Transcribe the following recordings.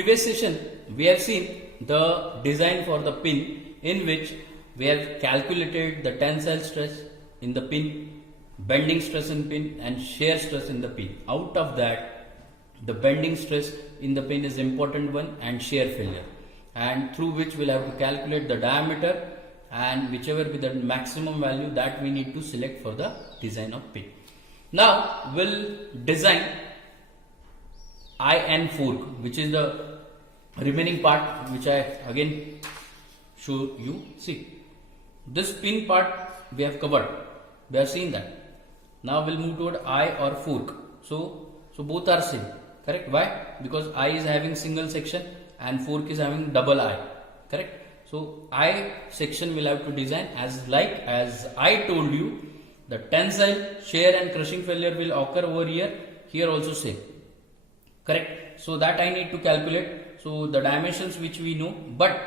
previous session we have seen the design for the pin, in which we have calculated the tensile stress in the pin, bending stress in pin and shear stress in the pin. Out of that, the bending stress in the pin is important one and shear failure, and through which we'll have to calculate the diameter, and whichever be the maximum value that we need to select for the design of pin. Now we'll design eye and fork, which is the remaining part, which I again show you. See, this pin part we have covered, we have seen that. Now we'll move toward eye or fork. So both are same, correct? Why? Because eye is having single section and fork is having double eye, correct? So eye section will have to design as I told you, the tensile, shear and crushing failure will occur over here. Here also same, correct? So that I need to calculate. So the dimensions which we know, but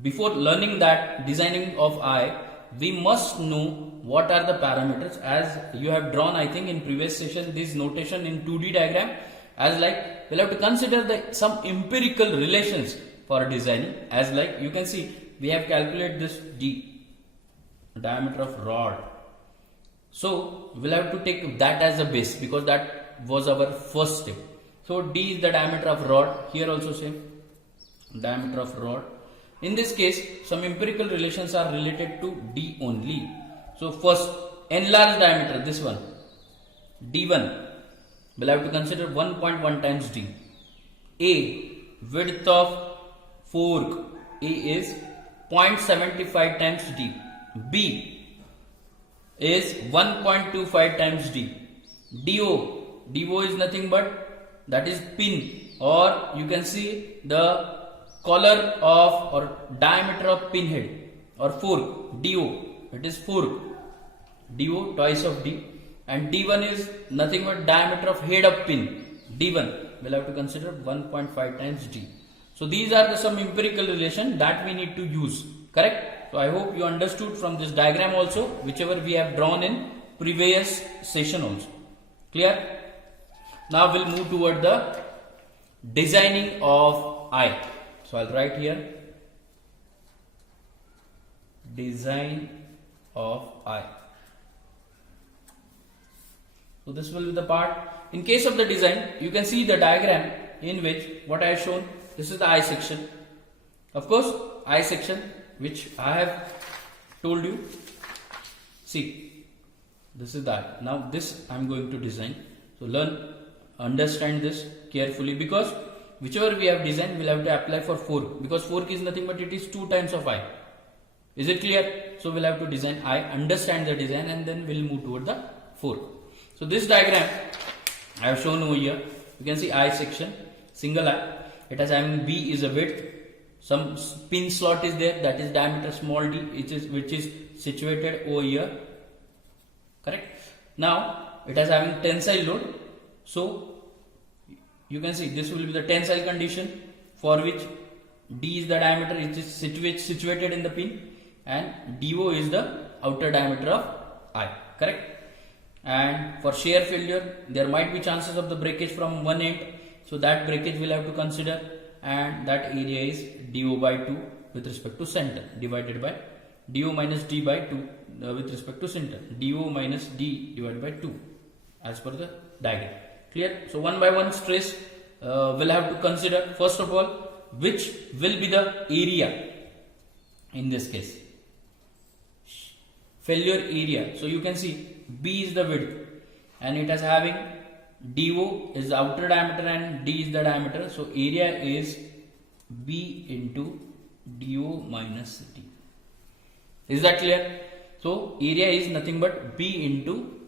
before learning that designing of eye, we must know what are the parameters, as you have drawn I think in previous session this notation in 2D diagram, as we'll have to consider some empirical relations for designing, as you can see we have calculated this D, diameter of rod. So we'll have to take that as a base because that was our first step. So D is the diameter of rod, here also same, diameter of rod. In this case, some empirical relations are related to D only. So first, enlarged diameter, this one, D1, we'll have to consider 1.1 times D. A, width of fork, A is 0.75 times D. B is 1.25 times D. DO is nothing but that is pin, or you can see the collar of or diameter of pin head or fork, DO, it is fork, DO twice of D, and D1 is nothing but diameter of head of pin, D1, we'll have to consider 1.5 times D. So these are some empirical relation that we need to use, correct? So I hope you understood from this diagram also, whichever we have drawn in previous session also. Clear? Now we'll move toward the designing of eye. So I'll write here design of eye. So this will be the part. In case of the design, you can see the diagram in which what I have shown. This is the eye section. Of course, eye section which I have told you. See, this is that. Now this I am going to design. So understand this carefully, because whichever we have designed, we'll have to apply for fork, because fork is nothing but it is 2 times of eye. Is it clear? So we'll have to design eye, understand the design, and then we'll move toward the fork. So this diagram I have shown over here. You can see eye section, single eye. It has having B is a width. Some pin slot is there, that is diameter small d, which is situated over here. Correct? Now it has having tensile load. So you can see this will be the tensile condition, for which D is the diameter, it is situated in the pin, and DO is the outer diameter of eye, correct? And for shear failure, there might be chances of the breakage from one end, so that breakage we'll have to consider, and that area is DO by 2 with respect to center, divided by DO minus D by 2 with respect to center, DO minus D divided by 2 as per the diagram. Clear? So one by one stress we'll have to consider. First of all, which will be the area in this case? Failure area. So you can see B is the width, and it is having DO is the outer diameter and D is the diameter. So area is B into DO minus D. Is that clear? So area is nothing but B into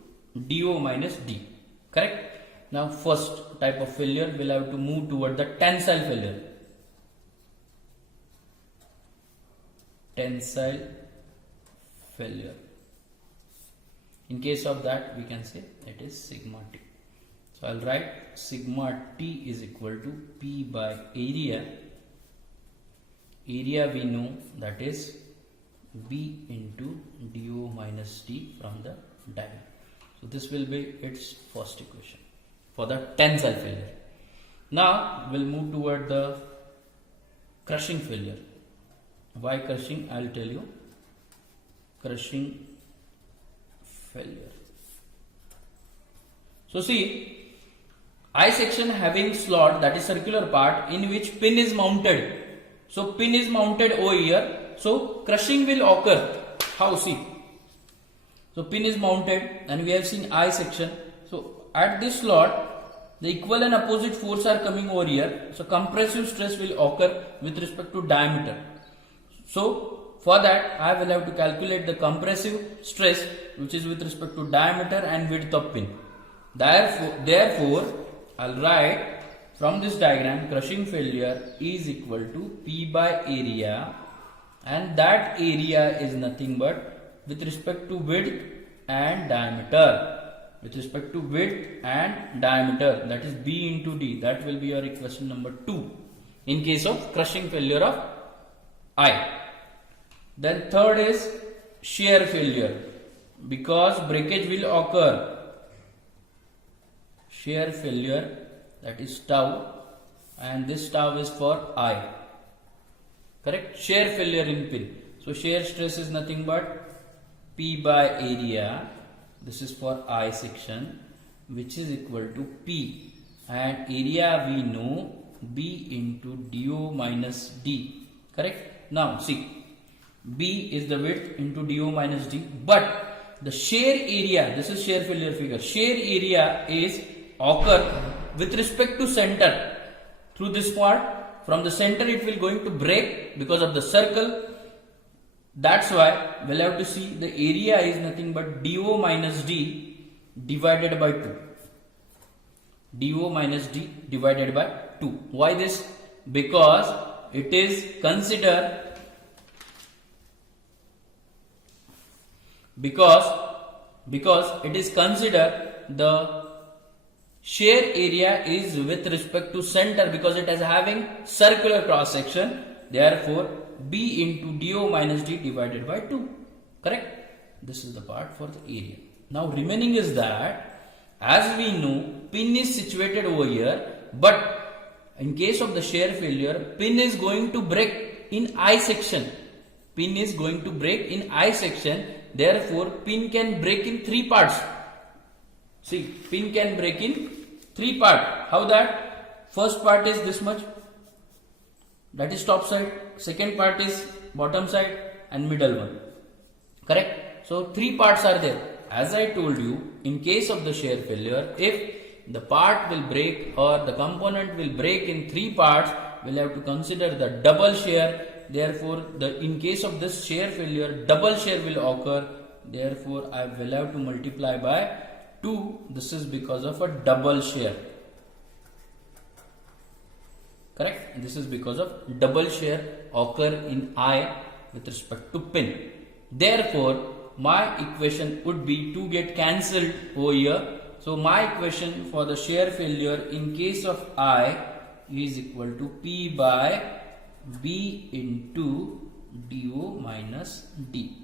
DO minus D. Correct? Now first type of failure, we'll have to move toward the tensile failure. Tensile failure. In case of that, we can say it is sigma T. So I'll write sigma T is equal to P by area. Area we know, that is B into DO minus D from the diagram. So this will be its first equation for the tensile failure. Now we'll move toward the crushing failure. Why crushing? I'll tell you. Crushing failure. So see, I section having slot, that is circular part, in which pin is mounted. So pin is mounted over here. So crushing will occur. How? See. So pin is mounted and we have seen I section. So at this slot, the equal and opposite force are coming over here. So compressive stress will occur with respect to diameter. So for that I will have to calculate the compressive stress which is with respect to diameter and width of pin. Therefore I'll write from this diagram, crushing failure is equal to P by area, and that area is nothing but with respect to width and diameter. With respect to width and diameter, that is B into D. That will be your equation number 2 in case of crushing failure of I. Then third is shear failure, because breakage will occur. Shear failure, that is tau, and this tau is for I. Correct? Shear failure in pin. So shear stress is nothing but P by area. This is for I section, which is equal to P, and area we know B into DO minus D. Correct? Now see, B is the width into DO minus D, but the shear area, this is shear failure figure, shear area is occur with respect to center. Through this part, from the center it will going to break because of the circle. That's why we'll have to see the area is nothing but DO minus D divided by 2. DO minus D divided by 2. Why this? Because it is considered, because it is considered the shear area is with respect to center, because it is having circular cross section. Therefore B into DO minus D divided by 2. Correct? This is the part for the area. Now remaining is that, as we know, pin is situated over here, but in case of the shear failure, pin is going to break in I section. Pin is going to break in I section. Therefore pin can break in 3 parts. See, pin can break in 3 parts. How that? First part is this much, that is top side. Second part is bottom side, and middle one. Correct? So 3 parts are there. As I told you, in case of the shear failure, if the part will break or the component will break in 3 parts, we'll have to consider the double shear. Therefore, in case of this shear failure, double shear will occur. Therefore, I will have to multiply by 2. This is because of a double shear. Correct? This is because of double shear occur in I with respect to pin. Therefore, my equation would be to get cancelled over here. So my equation for the shear failure in case of I is equal to P by B into DO minus D,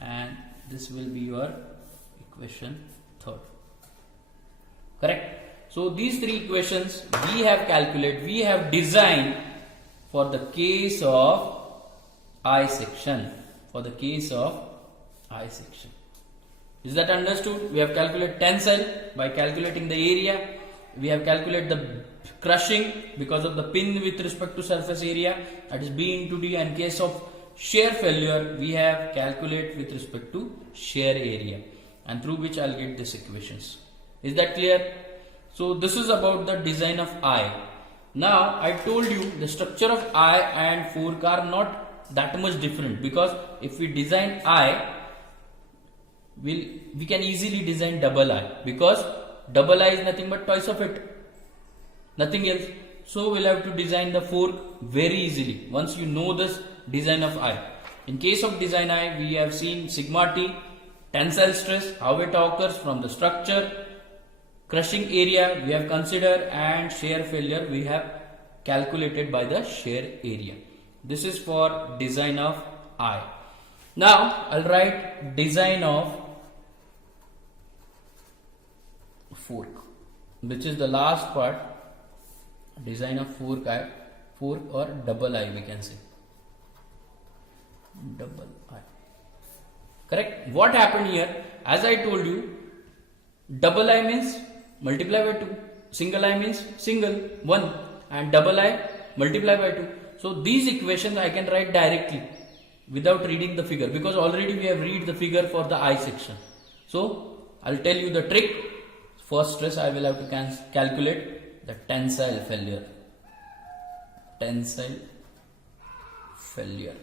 and this will be your equation 3rd. Correct? So these 3 equations we have calculated, we have designed for the case of I section. For the case of I section. Is that understood? We have calculated tensile by calculating the area. We have calculated the crushing because of the pin with respect to surface area, that is B into D. And case of shear failure, we have calculated with respect to shear area, and through which I'll get these equations. Is that clear? So this is about the design of I. Now I told you the structure of I and fork are not that much different, because if we design I, we can easily design double I, because double I is nothing but twice of it, nothing else. So we'll have to design the fork very easily once you know this design of I. In case of design I, we have seen sigma T, tensile stress, how it occurs from the structure, crushing area we have considered, and shear failure we have calculated by the shear area. This is for design of I. Now I'll write design of fork, which is the last part. design of fork or double I we can say. Double I. Correct? What happened here? As I told you, double I means multiply by 2. Single I means single, 1. And double I multiply by 2. So these equations I can write directly without reading the figure, because already we have read the figure for the I section. So I'll tell you the trick. First stress I will have to calculate the tensile failure. Tensile failure,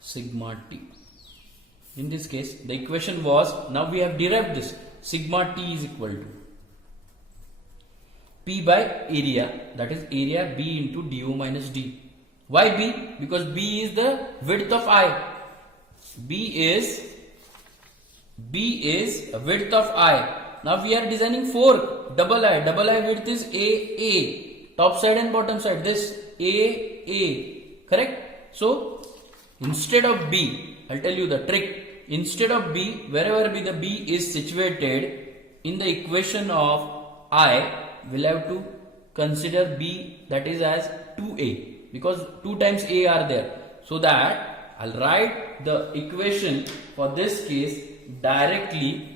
sigma T. In this case, the equation was, now we have derived this, sigma T is equal to P by area, that is area B into dO minus D. Why B? Because B is the width of I. B is width of I. Now we are designing fork, double I. Double I width is A. Top side and bottom side, this A. Correct? So instead of B, I'll tell you the trick. Instead of B, wherever the B is situated in the equation of I, we'll have to consider B, that is as 2A, because 2 times A are there. So that I'll write the equation for this case directly.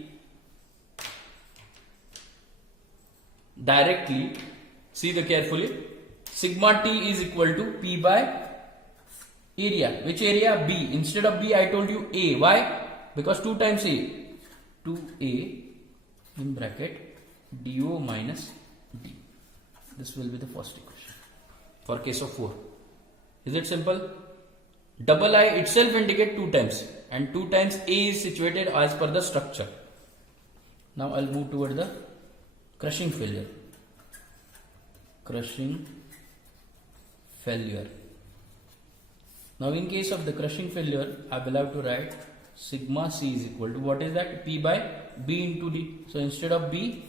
See the carefully. Sigma T is equal to P by area. Which area? B. Instead of B, I told you A. Why? Because 2 times A. 2A in bracket dO minus D. This will be the first equation for case of 4. Is it simple? Double I itself indicate 2 times, and 2 times A is situated as per the structure. Now I'll move toward the crushing failure. Crushing failure. Now in case of the crushing failure, I will have to write sigma C is equal to, what is that? P by B into D. So instead of B,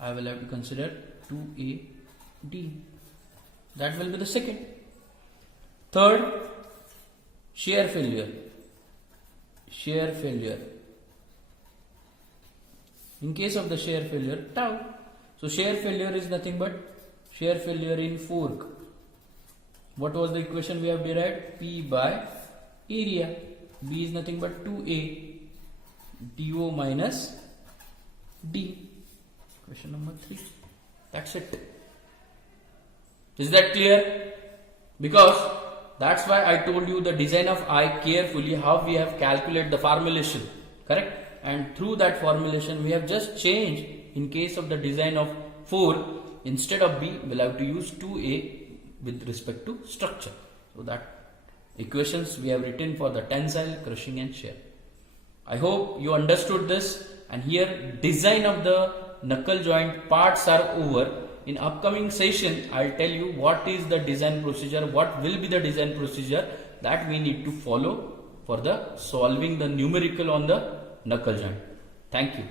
I will have to consider 2AD. That will be the second. Third, shear failure. Shear failure. In case of the shear failure, tau. So shear failure is nothing but shear failure in fork. What was the equation we have derived? P by area. B is nothing but 2A dO minus D. Question number 3. That's it. Is that clear? Because that's why I told you the design of I carefully, how we have calculated the formulation. Correct? And through that formulation we have just changed. In case of the design of 4, instead of B, we'll have to use 2A with respect to structure. So that equations we have written for the tensile, crushing and shear. I hope you understood this, and here design of the knuckle joint parts are over. In upcoming session, I'll tell you what is the design procedure, what will be the design procedure that we need to follow for the solving the numerical on the knuckle joint. Thank you.